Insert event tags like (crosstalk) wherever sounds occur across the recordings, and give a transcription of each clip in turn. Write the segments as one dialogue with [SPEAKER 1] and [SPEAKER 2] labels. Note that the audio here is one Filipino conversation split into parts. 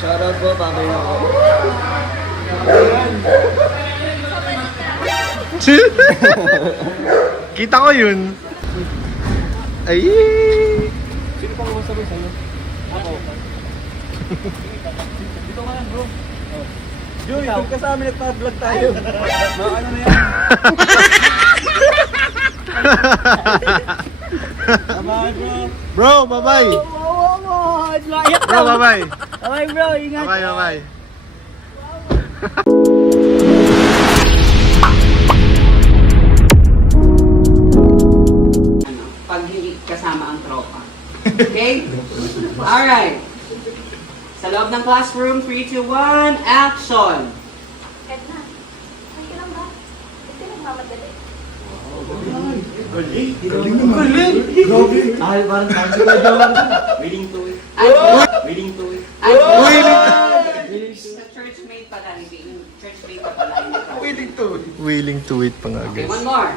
[SPEAKER 1] Shoutout po, babay ako. (laughs)
[SPEAKER 2] Kita ko yun. Ay.
[SPEAKER 1] Sino pang masabay sa'yo? Ako. Dito ka lang (laughs) bro. Oh. Joy, doon ka sa amin nagpa-vlog tayo. Mga ano na yan? Bye bro.
[SPEAKER 2] Bro, bye-bye.
[SPEAKER 3] Oo, oo, Iyak
[SPEAKER 2] Bro, bye-bye.
[SPEAKER 3] Okay bro, ingat.
[SPEAKER 2] Bye, bye.
[SPEAKER 4] pag kasama ang tropa. Okay? Alright. Loob ng classroom, 3, 2, 1, action!
[SPEAKER 5] Edna, okay ka lang ba? Ba't ka nagmamadali?
[SPEAKER 1] Ay, parang parang si Kuya Jowan.
[SPEAKER 4] Willing to it. Willing to it. Sa churchmate pala, hindi yung churchmate pa pala. hindi tropa.
[SPEAKER 2] Willing to wait pa nga,
[SPEAKER 4] Okay,
[SPEAKER 2] guys.
[SPEAKER 4] one more.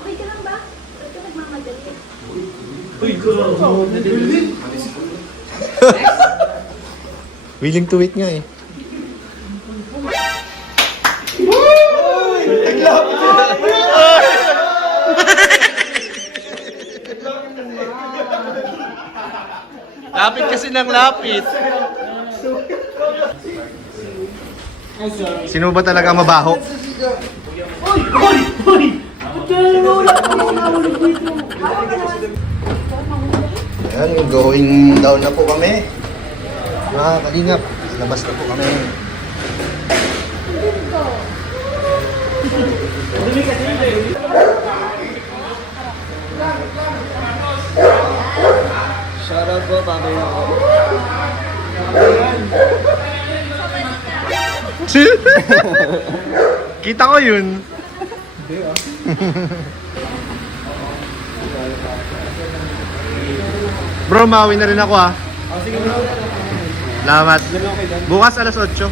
[SPEAKER 5] Okay ka lang ba? Ba't ka nagmamadali?
[SPEAKER 4] Next.
[SPEAKER 2] Willing to wait nga eh. (laughs) lapit kasi ng lapit. Sino ba talaga mabaho? Ayan, going down na po kami. Mga kalingap, labas na po kami.
[SPEAKER 1] Shoutout po, babay ako. (laughs)
[SPEAKER 2] Kita ko yun. Bro, mawi na rin ako ah.
[SPEAKER 1] Oh, sige bro.
[SPEAKER 2] Salamat. Bukas alas 8.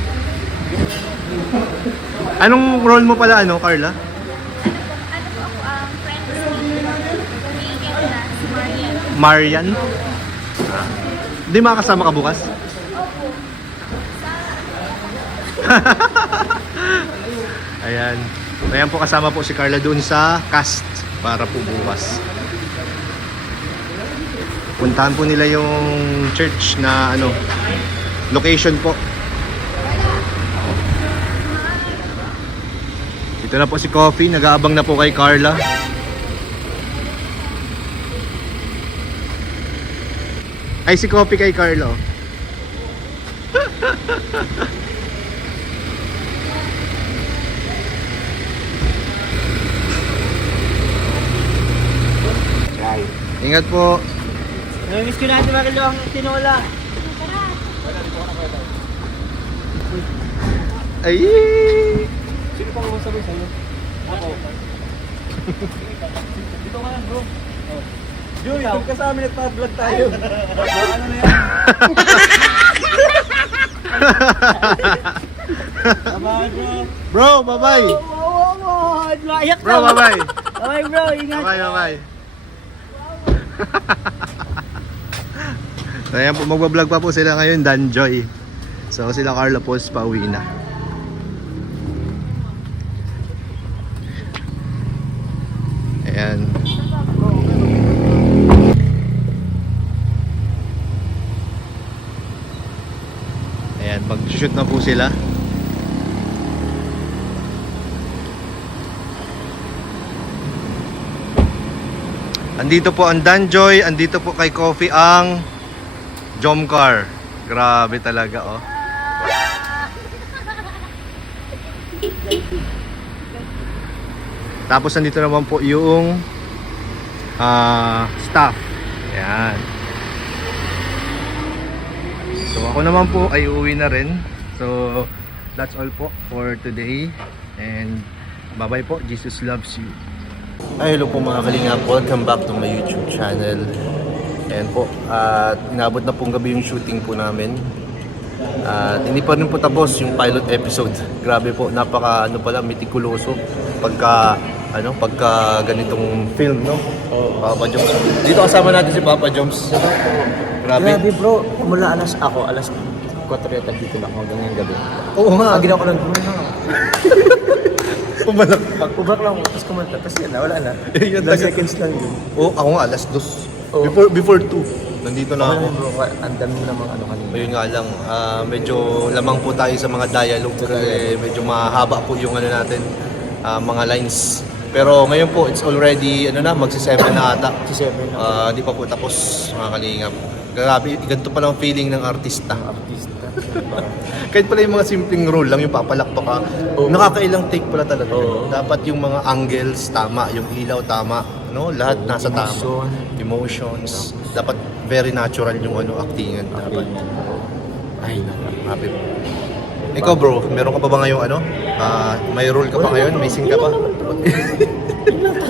[SPEAKER 2] Anong role mo pala ano, Carla?
[SPEAKER 5] Ano po ako, um, friends ni Marian.
[SPEAKER 2] Marian? Ah. Hindi makakasama ka bukas?
[SPEAKER 5] Opo. (laughs)
[SPEAKER 2] Ayan. Ayan po kasama po si Carla doon sa cast para po bukas. Puntahan po nila yung church na ano, location po. Ito na po si Coffee, nag-aabang na po kay Carla. Ay, si Coffee kay Carla. oh. Ingat po.
[SPEAKER 3] Namiss ko natin makilo ang tinola.
[SPEAKER 2] Ay!
[SPEAKER 1] Sino pang masabay sa'yo? Ako. Dito ka lang bro. Oh. Joy, doon ka sa amin nagpa-vlog tayo. Mga ano na yan? (laughs) Bye bro.
[SPEAKER 2] Bro, bye-bye.
[SPEAKER 3] Oo, oo, Iyak
[SPEAKER 2] Bro, bye-bye.
[SPEAKER 3] Okay bro, ingat.
[SPEAKER 2] Bye, bye. (laughs) so, ayan po, magbablog pa po sila ngayon, Danjoy. So, sila Carla Post pa uwi na. Ayan. Ayan, mag-shoot na po sila. Andito po ang Danjoy, andito po kay Coffee ang Jomcar. Grabe talaga oh. Tapos andito naman po yung ah, staff. Ayan. So ako naman po ay uwi na rin. So that's all po for today. And bye-bye po. Jesus loves you. Ay, hello po mga kalingap. Welcome back to my YouTube channel. Ayan po. At inabot na pong gabi yung shooting po namin. At hindi pa rin po tapos yung pilot episode. (laughs) Grabe po, napaka ano pala, mitikuloso pagka ano, pagka ganitong film, no? Papa Joms. Dito kasama natin si Papa Joms. Grabe.
[SPEAKER 3] Grabe bro, mula alas ako, alas 4 yata dito na ako hanggang gabi.
[SPEAKER 2] Oo nga.
[SPEAKER 3] Pag ginawa ko lang, gano'n na. (laughs)
[SPEAKER 2] Pumalak.
[SPEAKER 3] Pag ubak lang ako, tapos kumanta, tapos yan na, wala na.
[SPEAKER 2] Yan,
[SPEAKER 3] Ilang
[SPEAKER 2] taga-
[SPEAKER 3] seconds lang yun.
[SPEAKER 2] Oo, ako nga, alas dos.
[SPEAKER 3] Oo.
[SPEAKER 2] Before, before two. Nandito na
[SPEAKER 3] Ako bro, ang dami namang ano kanina.
[SPEAKER 2] Ayun nga lang, ah, medyo lamang po tayo sa mga dialogue kasi medyo mahaba po yung ano natin, ah, mga lines. Pero ngayon po, it's already, ano na, magsi-7 na ata.
[SPEAKER 3] Si Seven na
[SPEAKER 2] Ah, di pa po tapos, mga kalingap. Grabe, ganito pa lang feeling ng artista.
[SPEAKER 3] artista. (laughs)
[SPEAKER 2] Kahit pala yung mga simpleng role lang, yung papalakpak ka, nakakailang take pala talaga.
[SPEAKER 3] Oo.
[SPEAKER 2] Dapat yung mga angles tama, yung ilaw tama, no? Lahat nasa tama.
[SPEAKER 3] Emotion.
[SPEAKER 2] Emotions. Dapat very natural yung ano, actingan. Dapat. Ay, happy. Ikaw bro, meron ka pa ba ngayong ano? Ah, may role ka pa ngayon? May scene ka pa? (laughs)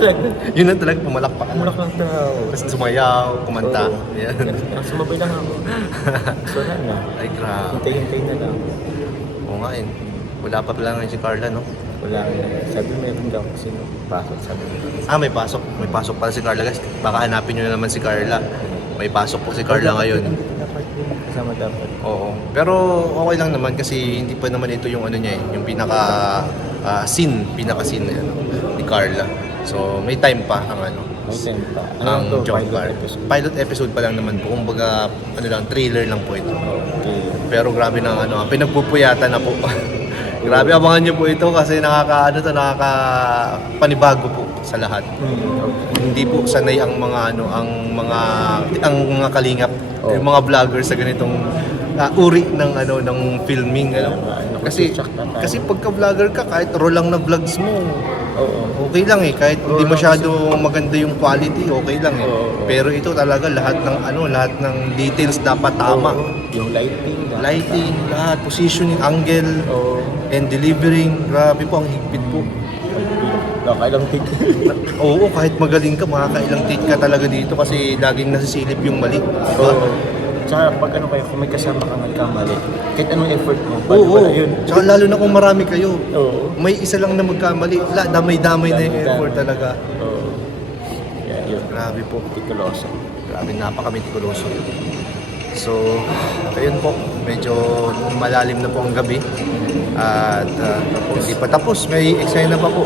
[SPEAKER 2] (laughs) Yun lang talaga, pumalakpak ka.
[SPEAKER 3] Mulak lang tao.
[SPEAKER 2] Tapos sumayaw, kumanta.
[SPEAKER 3] Oo.
[SPEAKER 2] Yan.
[SPEAKER 3] Sumabay lang ako. (laughs) So wala na.
[SPEAKER 2] Ay, grabe.
[SPEAKER 3] Hintay-hintay na lang.
[SPEAKER 2] Oo nga eh. Wala pa pala ngayon si Carla, no?
[SPEAKER 3] Wala na. Sabi meron daw kasi no, pasok sabi mo.
[SPEAKER 2] Ah, may pasok. May pasok pala si Carla, guys. Baka hanapin nyo na naman si Carla. May pasok po si Carla ngayon.
[SPEAKER 3] Dapat din. Kasama dapat.
[SPEAKER 2] Oo. Pero okay lang naman kasi hindi pa naman ito yung ano niya eh, yung pinaka ah, scene, pinaka scene na ano, ni Carla. So, may time pa ang ano.
[SPEAKER 3] May time pa.
[SPEAKER 2] Ang
[SPEAKER 3] Ano to?
[SPEAKER 2] John
[SPEAKER 3] Pilot
[SPEAKER 2] Carl.
[SPEAKER 3] episode.
[SPEAKER 2] Pilot episode pa lang naman po. Kumbaga, ano lang, trailer lang po ito.
[SPEAKER 3] Okay.
[SPEAKER 2] Pero grabe na ano, pinagpupuyatan na po. (laughs) grabe, abangan niyo po ito kasi nakaka, ano to, nakaka panibago po sa lahat.
[SPEAKER 3] Hmm.
[SPEAKER 2] Hindi po sanay ang mga ano, ang mga ang mga kalingap,
[SPEAKER 3] Oh.
[SPEAKER 2] yung mga vlogger sa ganitong ah, uri ng ano ng filming ano. Kasi kasi pagka vlogger ka kahit raw lang na vlogs mo,
[SPEAKER 3] Oo.
[SPEAKER 2] okay lang eh kahit hindi masyado maganda yung quality, okay lang eh.
[SPEAKER 3] Oo.
[SPEAKER 2] Pero ito talaga lahat ng ano, lahat ng details dapat tama.
[SPEAKER 3] Yung lighting. dapat.
[SPEAKER 2] Lighting, lahat, positioning, angle,
[SPEAKER 3] Oo.
[SPEAKER 2] and delivering. Grabe po, ang higpit po.
[SPEAKER 3] Nakailang tik. (laughs)
[SPEAKER 2] Oo, kahit magaling ka, makakailang take ka talaga dito kasi laging nasisilip yung mali. Diba?
[SPEAKER 3] Oo. Tsaka pag ano kayo, kung may kasama ka nagkamali, kahit anong effort mo,
[SPEAKER 2] Oo,
[SPEAKER 3] wala yun.
[SPEAKER 2] Tsaka lalo na kung marami kayo.
[SPEAKER 3] Oo.
[SPEAKER 2] May isa lang na magkamali. La, damay-damay na yung
[SPEAKER 3] Damay-damay.
[SPEAKER 2] effort talaga.
[SPEAKER 3] Oo. Yan, yun.
[SPEAKER 2] Grabe po.
[SPEAKER 3] Tikuloso.
[SPEAKER 2] Grabe, napaka-mitikuloso. So, ayun po. Medyo malalim na po ang gabi. At ah, hindi pa tapos. May eksena pa po.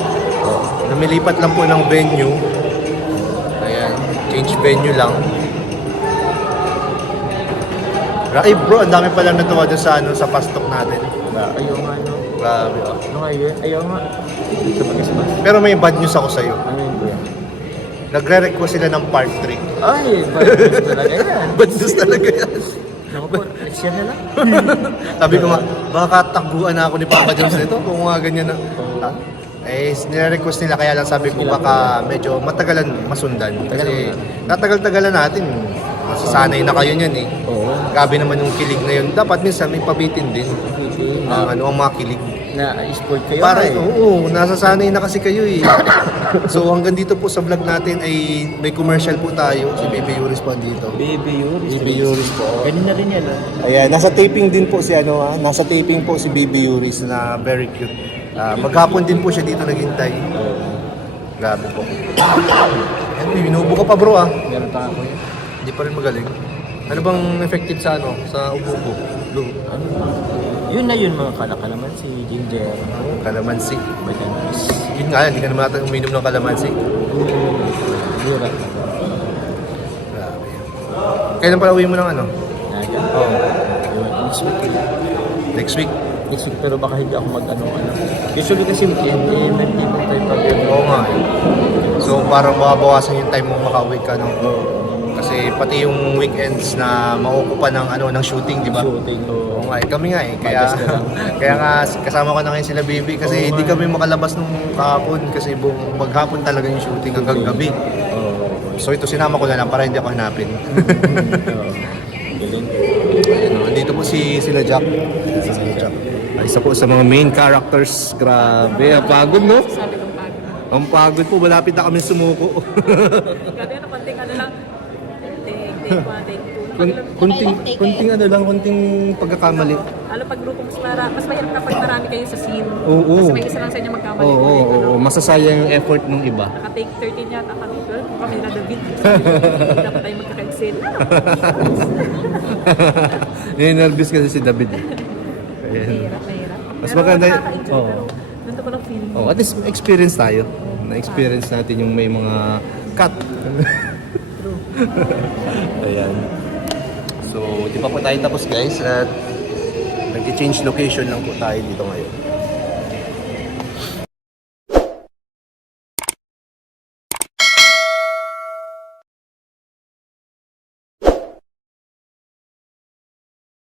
[SPEAKER 2] Lumilipat lang po ng venue. Ayan, change venue lang. Ay bro, ang dami palang natuwa dun sa, ano, sa pastok natin.
[SPEAKER 3] Na, ayaw nga, no.
[SPEAKER 2] Grabe. oh.
[SPEAKER 3] Ano nga yun? Ayaw nga. Ito.
[SPEAKER 2] Pero may bad news ako sa'yo.
[SPEAKER 3] Ano yun, kuya?
[SPEAKER 2] Nagre-request sila ng part 3.
[SPEAKER 3] Ay, bad news talaga yan. (laughs)
[SPEAKER 2] Bad news talaga yan.
[SPEAKER 3] Naku po, next year na lang. (laughs)
[SPEAKER 2] Sabi ko nga, baka takbuhan na ako ni Papa Jones nito kung nga ganyan na. Ah, eh, nire-request nila kaya lang sabi ko baka medyo matagalan masundan. Kasi tatagal-tagalan natin. Masasanay na kayo niyan eh.
[SPEAKER 3] Oo.
[SPEAKER 2] Grabe naman yung kilig na yun. Dapat minsan may pabitin din ang ano ang mga kilig.
[SPEAKER 3] Na sport kayo
[SPEAKER 2] Para
[SPEAKER 3] eh.
[SPEAKER 2] oo, nasasanay na kasi kayo eh. (coughs) so hanggang dito po sa vlog natin ay may commercial po tayo. Si Baby Yuris po dito.
[SPEAKER 3] Baby Yuris.
[SPEAKER 2] Baby Yuris po.
[SPEAKER 3] Ganun na rin yan, ah.
[SPEAKER 2] Ayan, nasa taping din po si ano, ah, nasa taping po si Baby Yuris na very cute. Ah, maghapon din po siya dito naghintay. Grabe po. (coughs) May binubo ka pa bro ah.
[SPEAKER 3] Meron pa ako yun.
[SPEAKER 2] Hindi pa rin magaling. Ano bang effective sa ano, sa ubo-ubo? Blue.
[SPEAKER 3] Ano? Yun na yun mga kalakalaman si Ginger.
[SPEAKER 2] Kalamansi.
[SPEAKER 3] Bananas.
[SPEAKER 2] Yun nga, hindi ka naman natin uminom ng kalamansi.
[SPEAKER 3] Mura.
[SPEAKER 2] Grabe. Kailan pala uwi mo ng ano?
[SPEAKER 3] Naga.
[SPEAKER 2] Oo.
[SPEAKER 3] Yun, Next week. eh.
[SPEAKER 2] Next week?
[SPEAKER 3] Next week pero baka hindi ako mag-ano ano. Usually kasi weekend, eh, may people tayo pag
[SPEAKER 2] Oo nga. So parang mababawasan yung time mo makauwi ka no? Kasi pati yung weekends na maukupa ng ano ng shooting, di ba?
[SPEAKER 3] shooting
[SPEAKER 2] Oo nga, eh, kami nga eh. Kaya,
[SPEAKER 3] Pagas na lang. (laughs)
[SPEAKER 2] kaya nga kasama ko na ngayon sila baby kasi
[SPEAKER 3] Oo
[SPEAKER 2] hindi
[SPEAKER 3] nga.
[SPEAKER 2] kami makalabas nung kahapon kasi buong maghapon talaga yung shooting hanggang gabi.
[SPEAKER 3] Oo.
[SPEAKER 2] So ito sinama ko na lang para hindi ako hanapin. (laughs)
[SPEAKER 3] Oo. Galing.
[SPEAKER 2] Ayun, oh, Dito po si sila Jack. Si sila Jack. Ay, Isa po sa mga main characters. Grabe, ang pagod no?
[SPEAKER 5] Sabi kong pagod.
[SPEAKER 2] Ang pagod po, malapit na kami sumuko. (laughs)
[SPEAKER 5] Grabe ano, konting ano lang. Take, take one, take two.
[SPEAKER 2] Kun- kunting, kunting ano lang, kunting pagkakamali.
[SPEAKER 6] Alam pag grupo mas, mara, mas mahirap kapag marami kayo sa scene.
[SPEAKER 2] Oo.
[SPEAKER 6] Kasi may isa lang sa inyo magkamali.
[SPEAKER 2] Oo, oo, oo, oo. masasayang yung effort ng iba.
[SPEAKER 6] Naka-take 13 yata kami. Well, kami na David. (laughs) Dapat tayo magkaka-excel. (laughs)
[SPEAKER 2] Nervous kasi si David. eh. Ayan.
[SPEAKER 6] Mahirap, mahirap.
[SPEAKER 2] Mas
[SPEAKER 6] Pero
[SPEAKER 2] maganda-
[SPEAKER 6] nakaka-enjoy,
[SPEAKER 2] oo.
[SPEAKER 6] pero Nandun ko lang feeling.
[SPEAKER 2] Oh, at least experience tayo. Na-experience natin yung may mga cut. (laughs) Ayan. So, di pa po tayo tapos guys at nag-change location lang po tayo dito ngayon.